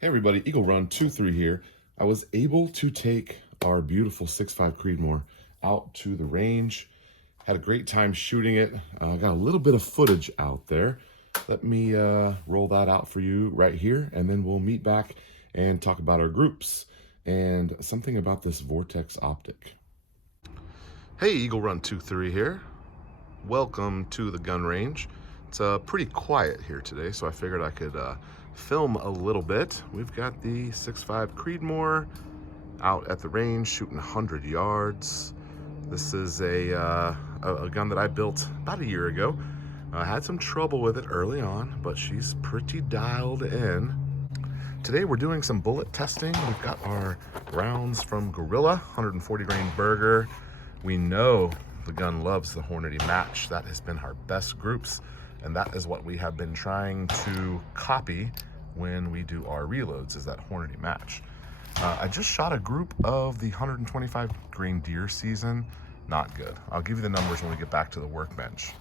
Hey everybody, Eagle Run 23 here. I was able to take our beautiful 6.5 Creedmoor out to the range. Had a great time shooting it. Got a little bit of footage out there. Let me roll that out for you right here, and then we'll meet back and talk about our groups and something about this Vortex optic. Hey, Eagle Run 23 here. Welcome to the gun range. It's pretty quiet here today, so I figured I could film a little bit. We've got the 6.5 Creedmoor out at the range shooting 100 yards. This is a gun that I built about a year ago. I had some trouble with it early on, but she's pretty dialed in. Today we're doing some bullet testing. We've got our rounds from Gorilla, 140 grain Burger. We know the gun loves the Hornady match. That has been our best groups, and that is what we have been trying to copy when we do our reloads, is that Hornady match. I just shot a group of the 125 grain deer season. Not good. I'll give you the numbers when we get back to the workbench.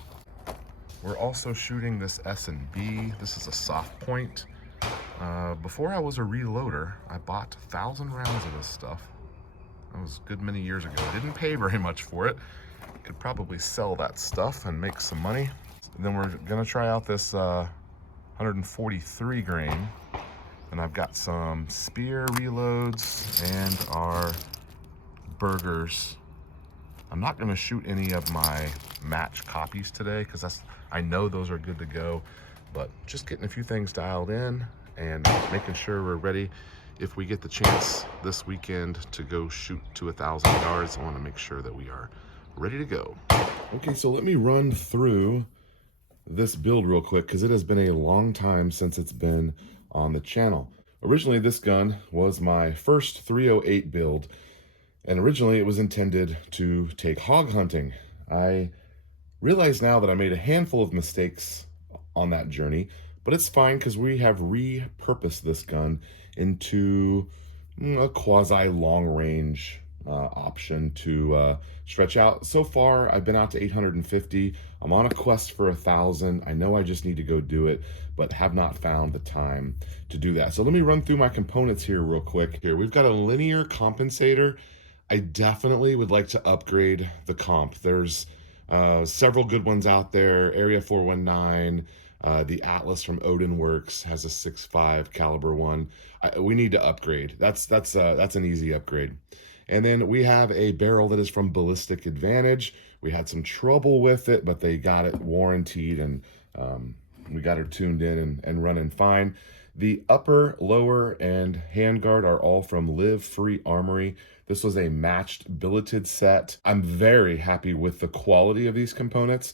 We're also shooting this S&B. This is a soft point. Before I was a reloader, I bought 1,000 rounds of this stuff. That was a good many years ago. I didn't pay very much for it. Could probably sell that stuff and make some money. And then we're gonna try out this 143 grain. And I've got some spear reloads and our burgers. I'm not gonna shoot any of my match copies today because I know those are good to go, but just getting a few things dialed in and making sure we're ready if we get the chance this weekend to go shoot to 1,000 yards. I want to make sure that we are ready to go. Okay, so let me run through this build real quick because it has been a long time since it's been on the channel. Originally, this gun was my first 308 build, and originally it was intended to take hog hunting. I realize now that I made a handful of mistakes on that journey, but it's fine because we have repurposed this gun into a quasi long range option to stretch out. So far, I've been out to 850. I'm on a quest for 1,000. I know I just need to go do it, but have not found the time to do that. So let me run through my components here real quick. Here, we've got a linear compensator. I definitely would like to upgrade the comp. There's several good ones out there. Area 419, the Atlas from Odin Works has a 6.5 caliber one. We need to upgrade. That's an easy upgrade. And then we have a barrel that is from Ballistic Advantage. We had some trouble with it, but they got it warranted, and we got her tuned in and running fine. The upper, lower, and handguard are all from Live Free Armory. This was a matched billeted set. I'm very happy with the quality of these components.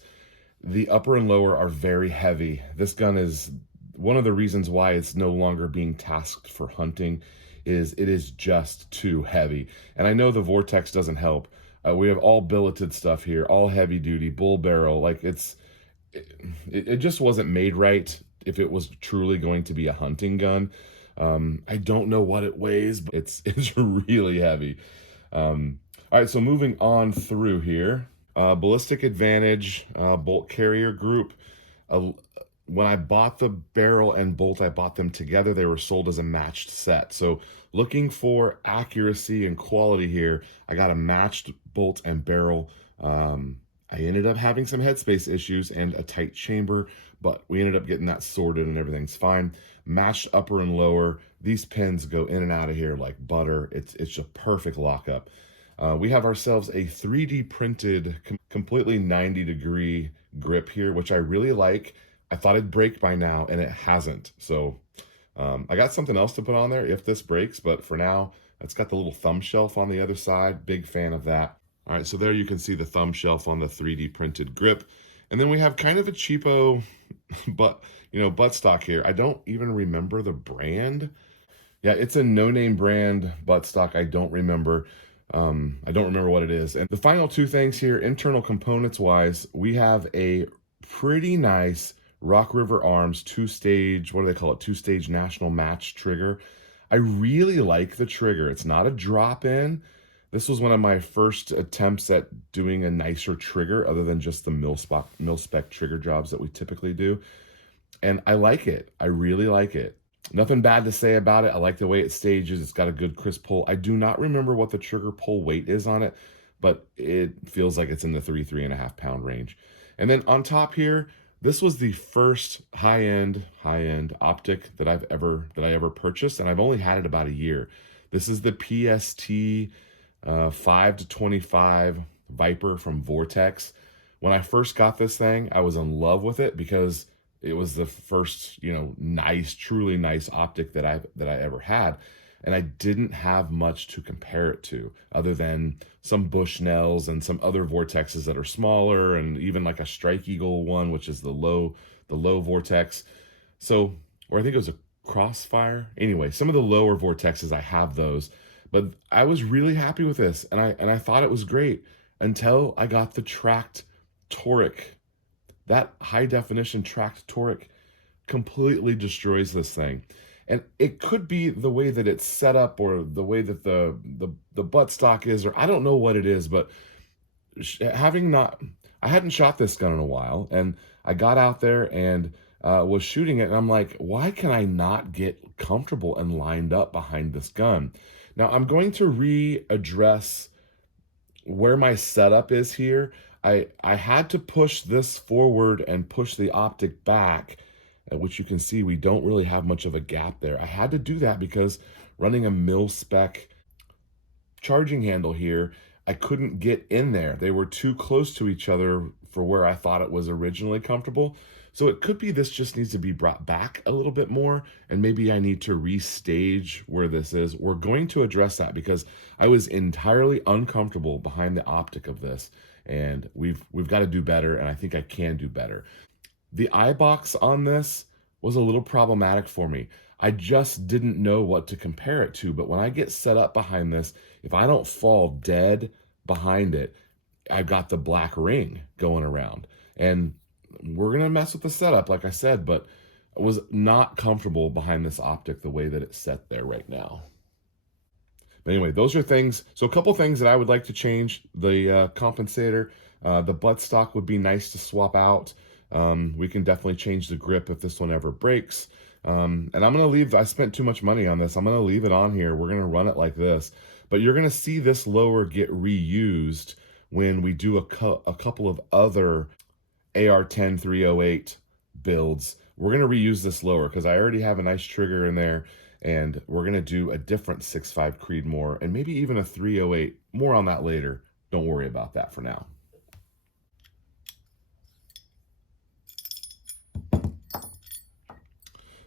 The upper and lower are very heavy. This gun is one of the reasons why it's no longer being tasked for hunting, is it is just too heavy. And I know the Vortex doesn't help. We have all billeted stuff here, all heavy duty, bull barrel. Like it just wasn't made right if it was truly going to be a hunting gun. I don't know what it weighs, but it's really heavy. All right, so moving on through here. Ballistic Advantage bolt carrier group. When I bought the barrel and bolt, I bought them together. They were sold as a matched set. So looking for accuracy and quality here, I got a matched bolt and barrel. I ended up having some headspace issues and a tight chamber, but we ended up getting that sorted and everything's fine. Matched upper and lower. These pins go in and out of here like butter. It's a perfect lockup. We have ourselves a 3D printed, completely 90-degree grip here, which I really like. I thought it'd break by now, and it hasn't. So I got something else to put on there if this breaks, but for now, it's got the little thumb shelf on the other side. Big fan of that. All right, so there you can see the thumb shelf on the 3D printed grip. And then we have kind of a cheapo buttstock here. I don't even remember the brand. Yeah, it's a no-name brand buttstock. I don't remember. I don't remember what it is. And the final two things here, internal components wise, we have a pretty nice Rock River Arms two-stage, what do they call it? Two-stage national match trigger. I really like the trigger. It's not a drop-in. This was one of my first attempts at doing a nicer trigger other than just the mil-spec trigger jobs that we typically do. And I like it. I really like it. Nothing bad to say about it. I like the way it stages. It's got a good crisp pull. I do not remember what the trigger pull weight is on it, but it feels like it's in the 3.5 pound range. And then on top here, this was the first high-end optic that I ever purchased, and I've only had it about a year. This is the PST 5 to 25 Viper from Vortex. When I first got this thing, I was in love with it because it was the first, nice, truly nice optic that I ever had. And I didn't have much to compare it to other than some Bushnells and some other Vortexes that are smaller, and even like a Strike Eagle one, which is the low Vortex. So, or I think it was a Crossfire. Anyway, some of the lower Vortexes, I have those. But I was really happy with this, and I thought it was great until I got the tracked toric. That high definition tracked toric completely destroys this thing. And it could be the way that it's set up, or the way that the buttstock is, or I don't know what it is, but having not, I hadn't shot this gun in a while, and I got out there and was shooting it, and I'm like, why can I not get comfortable and lined up behind this gun? Now I'm going to readdress where my setup is here. I had to push this forward and push the optic back, which you can see we don't really have much of a gap there. I had to do that because running a mil spec charging handle here, I couldn't get in there. They were too close to each other for where I thought it was originally comfortable. So it could be this just needs to be brought back a little bit more, and maybe I need to restage where this is. We're going to address that because I was entirely uncomfortable behind the optic of this, and we've got to do better, and I think I can do better. The eye box on this was a little problematic for me. I just didn't know what to compare it to, but when I get set up behind this, if I don't fall dead behind it, I've got the black ring going around. And we're going to mess with the setup, like I said, but I was not comfortable behind this optic the way that it's set there right now. But anyway, those are things. So a couple things that I would like to change. The compensator, the buttstock would be nice to swap out. We can definitely change the grip if this one ever breaks. And I'm going to leave, I spent too much money on this. I'm going to leave it on here. We're going to run it like this. But you're going to see this lower get reused when we do a couple of other AR-10 308 builds. We're going to reuse this lower because I already have a nice trigger in there, and we're going to do a different 6.5 Creedmoor and maybe even a 308. More on that later. Don't worry about that for now.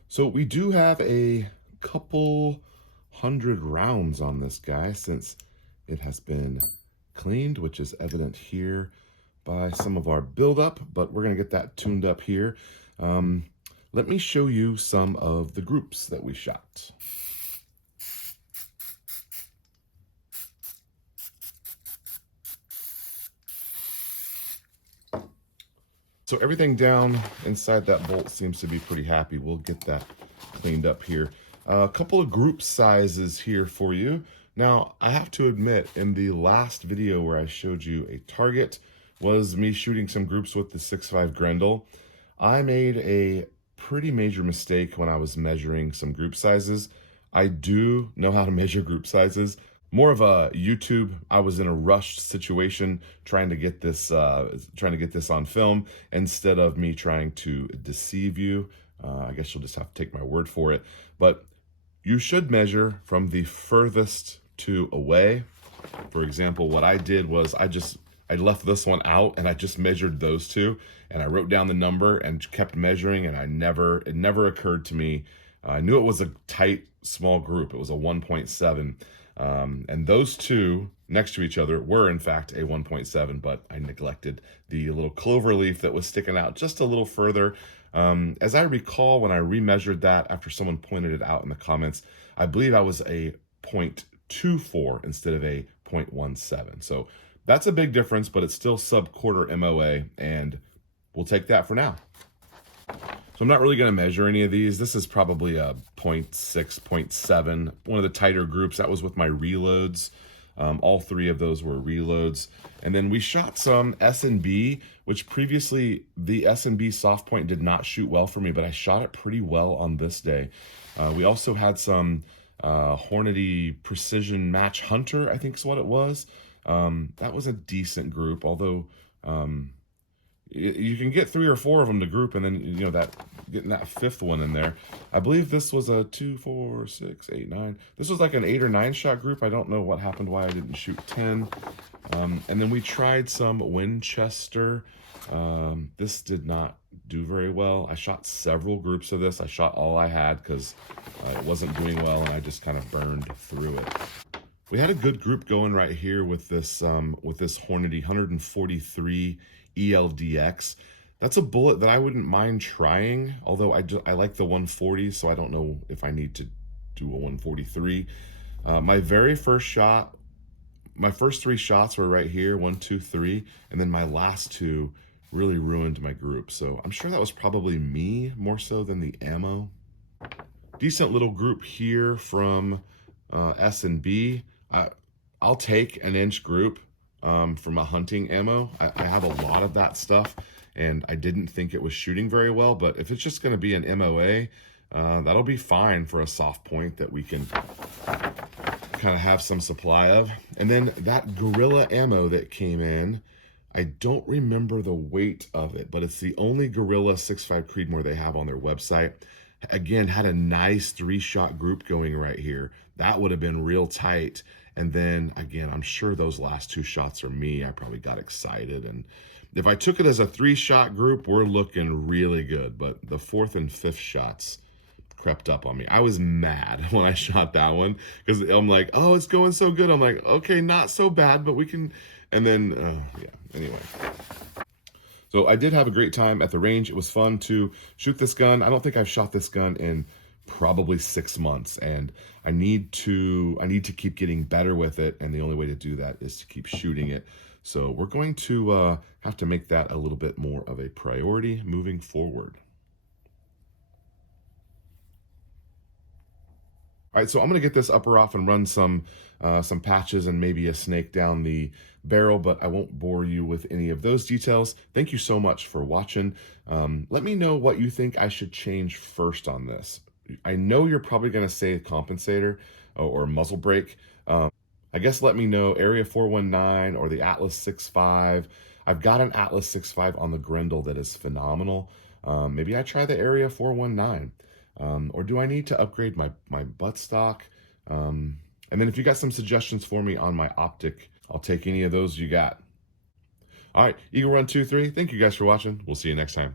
So we do have a couple hundred rounds on this guy since it has been cleaned, which is evident here by some of our buildup, but we're going to get that tuned up here. Let me show you some of the groups that we shot. So everything down inside that bolt seems to be pretty happy. We'll get that cleaned up here. A couple of group sizes here for you. Now, I have to admit, in the last video where I showed you a target was me shooting some groups with the 6.5 Grendel. I made a pretty major mistake when I was measuring some group sizes. I do know how to measure group sizes. More of a YouTube, I was in a rushed situation trying to get this on film instead of me trying to deceive you. I guess you'll just have to take my word for it. But you should measure from the furthest to away. For example, what I did was I left this one out and I just measured those two, and I wrote down the number and kept measuring, and it never occurred to me. I knew it was a tight, small group. It was a 1.7. And those two next to each other were in fact a 1.7, but I neglected the little clover leaf that was sticking out just a little further. As I recall, when I remeasured that after someone pointed it out in the comments, I believe I was a 0.24 instead of a 0.17. So that's a big difference, but it's still sub-quarter MOA, and we'll take that for now. So I'm not really going to measure any of these. This is probably a 0.6, 0.7, one of the tighter groups. That was with my reloads. All three of those were reloads. And then we shot some S&B, which previously the S&B soft point did not shoot well for me, but I shot it pretty well on this day. We also had some Hornady Precision Match Hunter, I think is what it was. That was a decent group, although you can get 3 or 4 of them to group, and then that getting that fifth one in there. I believe this was a 2, 4, 6, 8, 9. This was like an 8 or 9 shot group. I don't know what happened, why I didn't shoot 10. And then we tried some Winchester. This did not do very well. I shot several groups of this. I shot all I had because it wasn't doing well, and I just kind of burned through it. We had a good group going right here with this Hornady 143 ELDX. That's a bullet that I wouldn't mind trying, although I like the 140, so I don't know if I need to do a 143. My very first shot, my first 3 shots were right here, 1, 2, 3, and then my last 2 really ruined my group. So I'm sure that was probably me more so than the ammo. Decent little group here from S&B. I'll take an inch group from a hunting ammo. I have a lot of that stuff, and I didn't think it was shooting very well, but if it's just going to be an MOA, that'll be fine for a soft point that we can kind of have some supply of. And then that Gorilla ammo that came in, I don't remember the weight of it, but it's the only Gorilla 6.5 Creedmoor they have on their website. Again, had a nice 3-shot group going right here. That would have been real tight. And then again, I'm sure those last 2 shots are me. I probably got excited, and if I took it as a 3-shot group, we're looking really good. But the 4th and 5th shots crept up on me. I was mad when I shot that one because I'm like, oh, it's going so good. I'm like, okay, not so bad, but we can. And then, yeah, anyway. So I did have a great time at the range. It was fun to shoot this gun. I don't think I've shot this gun in probably 6 months, and I need to keep getting better with it, and the only way to do that is to keep shooting it. So we're going to have to make that a little bit more of a priority moving forward. All right, so I'm gonna get this upper off and run some patches and maybe a snake down the barrel, but I won't bore you with any of those details. Thank you so much for watching. Let me know what you think I should change first on this. I know you're probably gonna say compensator or muzzle brake. I guess let me know Area 419 or the Atlas 6.5. I've got an Atlas 6.5 on the Grendel that is phenomenal. Maybe I try the Area 419. Or do I need to upgrade my buttstock? And then if you got some suggestions for me on my optic, I'll take any of those you got. All right, Eagle Run 23, thank you guys for watching. We'll see you next time.